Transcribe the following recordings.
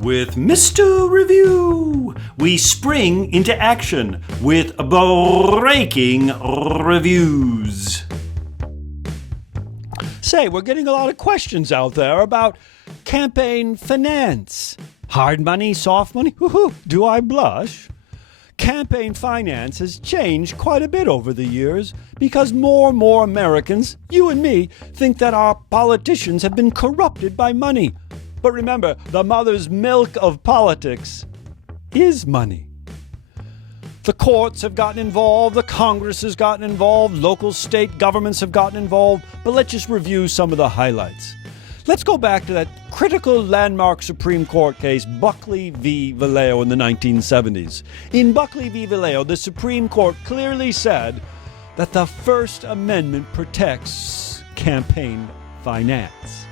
With Mr. Review, we spring into action with breaking reviews. Say, we're getting a lot of questions out there about campaign finance. Hard money, soft money? Woohoo, do I blush? Campaign finance has changed quite a bit over the years because more and more Americans, you and me, think that our politicians have been corrupted by money. But remember, the mother's milk of politics is money. The courts have gotten involved, the Congress has gotten involved, local state governments have gotten involved, but let's just review some of the highlights. Let's go back to that critical landmark Supreme Court case, Buckley v. Valeo in the 1970s. In Buckley v. Valeo, the Supreme Court clearly said that the First Amendment protects campaign finance.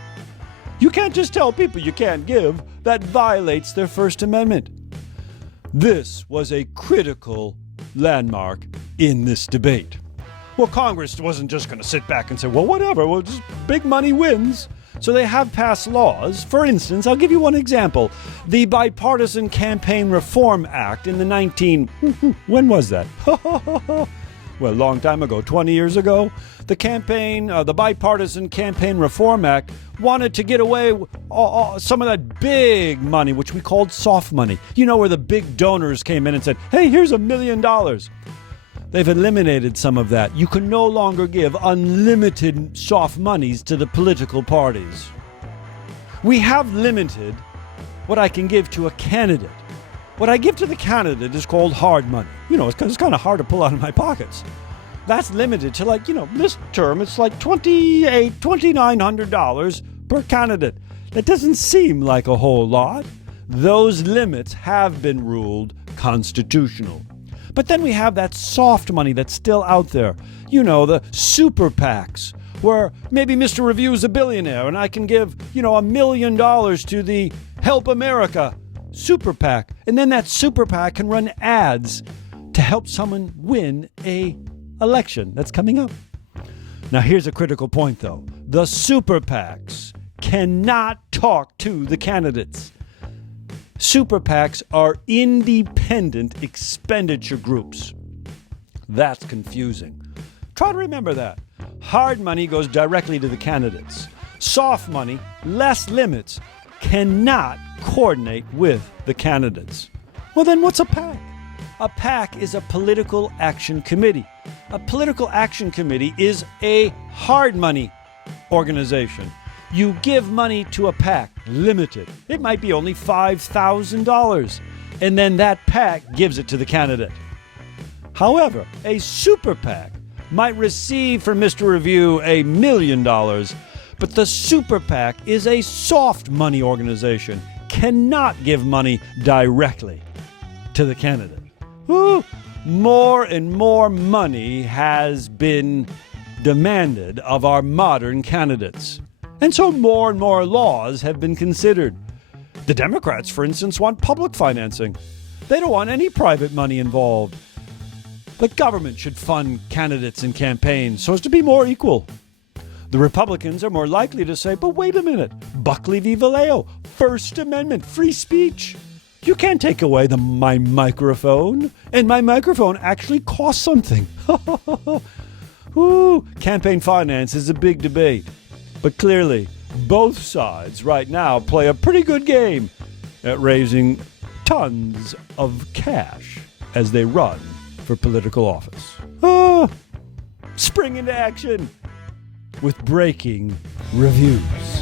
You can't just tell people you can't give. That violates their First Amendment. This was a critical landmark in this debate. Well, Congress wasn't just going to sit back and say, well, whatever, well, just big money wins. So they have passed laws. For instance, I'll give you one example. The Bipartisan Campaign Reform Act in the when was that? Well, a long time ago, 20 years ago. The Bipartisan Campaign Reform Act wanted to get away with some of that big money, which we called soft money. You know, where the big donors came in and said, hey, here's $1 million. They've eliminated some of that. You can no longer give unlimited soft monies to the political parties. We have limited what I can give to a candidate. What I give to the candidate is called hard money. You know, it's kind of hard to pull out of my pockets. That's limited to this term, it's like $2,900 per candidate. That doesn't seem like a whole lot. Those limits have been ruled constitutional. But then we have that soft money that's still out there. You know, the super PACs, where maybe Mr. Review is a billionaire and I can give, $1 million to the Help America super PAC. And then that super PAC can run ads to help someone win a election that's coming up. Now, here's a critical point, though. The super PACs cannot talk to the candidates. Super PACs are independent expenditure groups. That's confusing. Try to remember that. Hard money goes directly to the candidates. Soft money, less limits, cannot coordinate with the candidates. Well, then what's a PAC? A PAC is a political action committee. A political action committee is a hard money organization. You give money to a PAC, limited. It might be only $5,000, and then that PAC gives it to the candidate. However, a super PAC might receive from Mr. Review $1 million, but the super PAC is a soft money organization, cannot give money directly to the candidate. Ooh, more and more money has been demanded of our modern candidates. And so more and more laws have been considered. The Democrats, for instance, want public financing. They don't want any private money involved. The government should fund candidates and campaigns so as to be more equal. The Republicans are more likely to say, but wait a minute, Buckley v. Valeo, First Amendment, free speech. You can't take away my microphone, and my microphone actually costs something. Ooh, campaign finance is a big debate. But clearly, both sides right now play a pretty good game at raising tons of cash as they run for political office. Spring into action with breaking reviews.